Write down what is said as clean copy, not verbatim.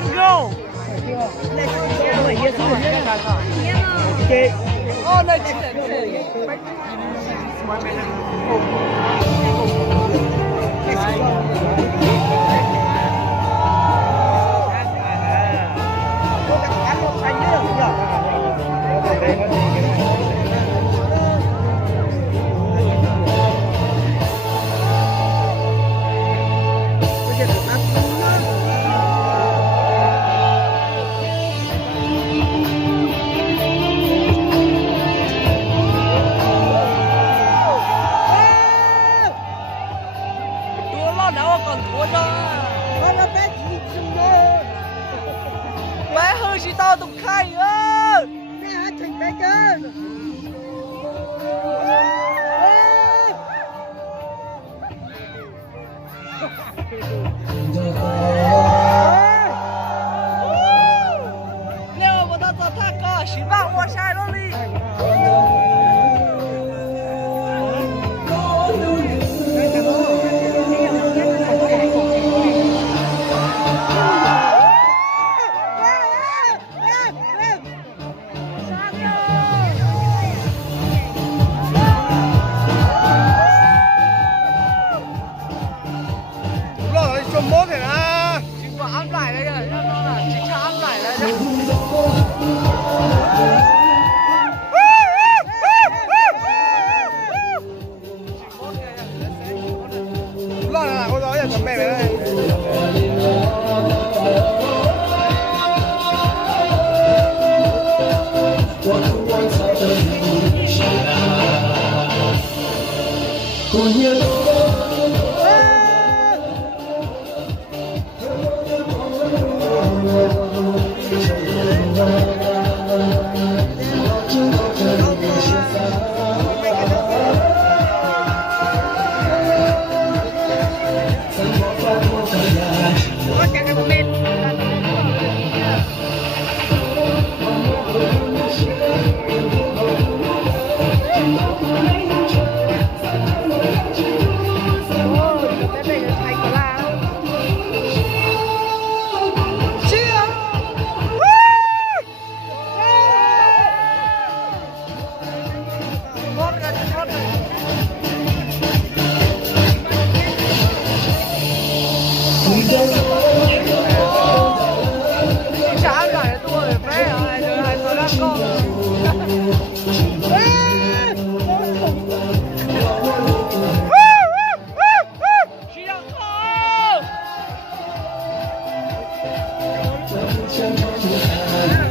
Let's go. Ô, này chị bé hơi chỉ to tụng khai ơ bé hả trình bé cơ nếu mà tao tao thắc có chỉ bảo mua sai nó đi Bố kìa à. chỉ có ám lại đấy kìa, nó là chỉ cho ám lại đấy nhá. Lo là có gió chuẩn bị đây. Hãy subscribe cho kênh Ghiền Mì Gõ để không bỏ lỡ những video hấp dẫn.